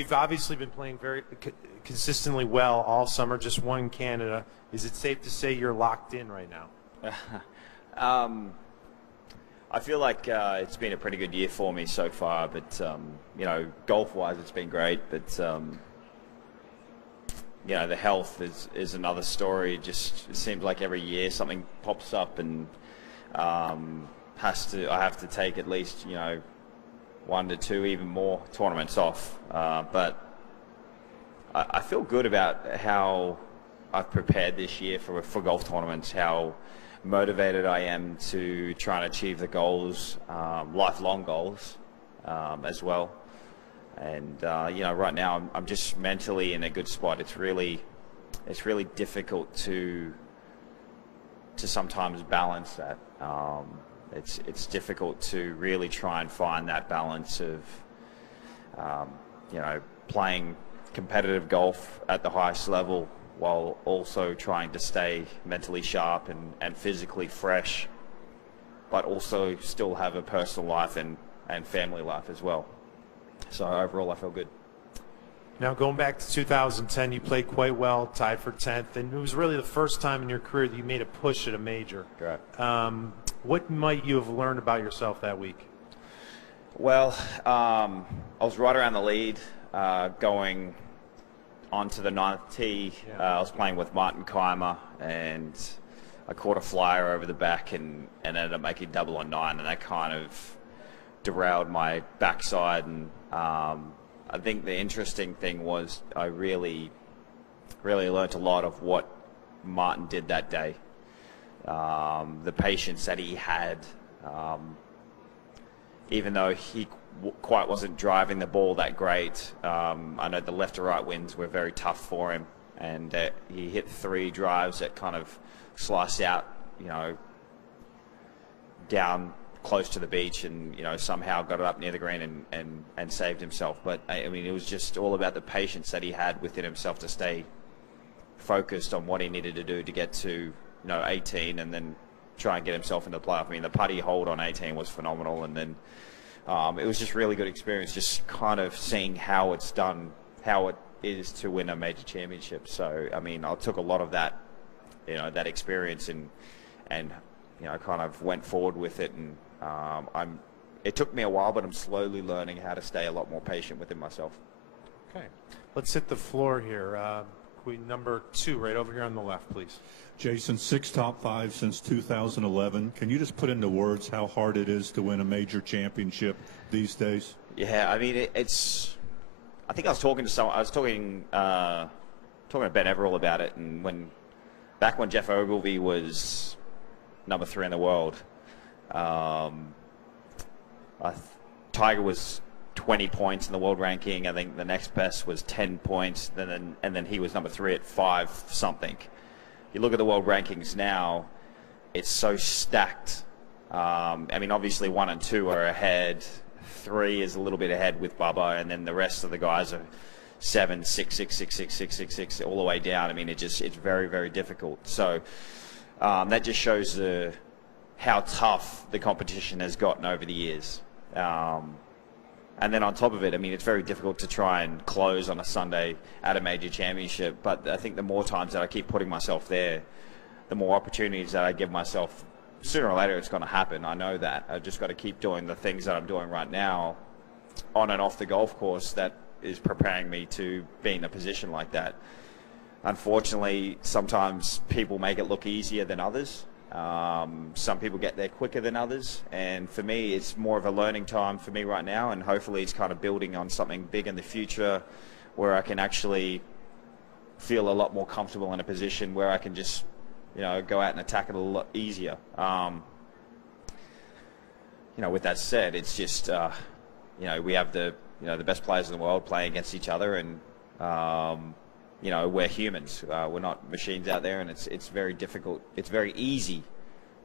You've obviously been playing very consistently well all summer, just won in Canada. Is it safe to say you're locked in right now? I feel like it's been a pretty good year for me so far, but golf-wise it's been great, but the health is another story. Just it seems like every year something pops up and I have to take at least 1 to 2, even more tournaments off. But I feel good about how I've prepared this year for golf tournaments, how motivated I am to try and achieve the goals, lifelong goals as well. And right now I'm just mentally in a good spot. It's really difficult to sometimes balance that. It's difficult to really try and find that balance of playing competitive golf at the highest level while also trying to stay mentally sharp and physically fresh, but also still have a personal life and family life as well. So overall I feel good. Now going back to 2010, you played quite well, tied for 10th, and it was really the first time in your career that you made a push at a major. Correct. What might you have learned about yourself that week? Well, I was right around the lead going onto the 9th tee. I was playing with Martin Keimer, and I caught a flyer over the back and ended up making double on 9, and that kind of derailed my backside. And I think the interesting thing was I really learned a lot of what Martin did that day. The patience that he had, even though he quite wasn't driving the ball that great. I know the left to right winds were very tough for him, and he hit 3 drives that kind of sliced out, down close to the beach, and somehow got it up near the green and saved himself. But I mean, it was just all about the patience that he had within himself to stay focused on what he needed to do to get to 18 and then try and get himself into the playoff. I mean, the putt he hold on 18 was phenomenal, and then it was just really good experience, just kind of seeing how it's done, how it is to win a major championship. So I mean, I took a lot of that, that experience and kind of went forward with it, and it took me a while, but I'm slowly learning how to stay a lot more patient within myself. Okay, let's hit the floor here. Number 2, right over here on the left, please. Jason, 6 top 5 since 2011. Can you just put into words how hard it is to win a major championship these days? Yeah, I mean, it's. I think I was talking to someone. I was talking to Ben Everall about it, and back when Jeff Ogilvy was number 3 in the world, Tiger was 20 points in the world ranking. I think the next best was 10 points, and then he was number 3 at 5 something. You look at the world rankings now, it's so stacked. I mean, obviously 1 and 2 are ahead. 3 is a little bit ahead with Bubba, and then the rest of the guys are 7, 6, 6, 6, 6, 6, 6, 6, all the way down. I mean, it's very, very difficult. So that just shows how tough the competition has gotten over the years. And then on top of it, I mean, it's very difficult to try and close on a Sunday at a major championship. But I think the more times that I keep putting myself there, the more opportunities that I give myself, sooner or later it's going to happen. I know that. I've just got to keep doing the things that I'm doing right now on and off the golf course that is preparing me to be in a position like that. Unfortunately, sometimes people make it look easier than others. Some people get there quicker than others, and for me it's more of a learning time for me right now, and hopefully it's kind of building on something big in the future where I can actually feel a lot more comfortable in a position where I can just go out and attack it a lot easier. With that said, it's just we have the best players in the world playing against each other, and we're humans. We're not machines out there, and it's very difficult. It's very easy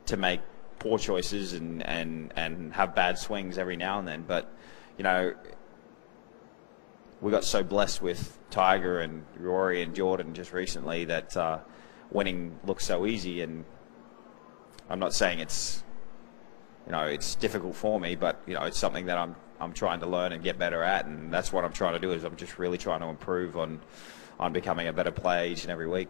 to make poor choices and have bad swings every now and then. But, we got so blessed with Tiger and Rory and Jordan just recently that winning looks so easy. And I'm not saying it's, it's difficult for me, but, it's something that I'm I'm trying to learn and get better at, and that's what I'm trying to do. Is I'm just really trying to improve on becoming a better player each and every week.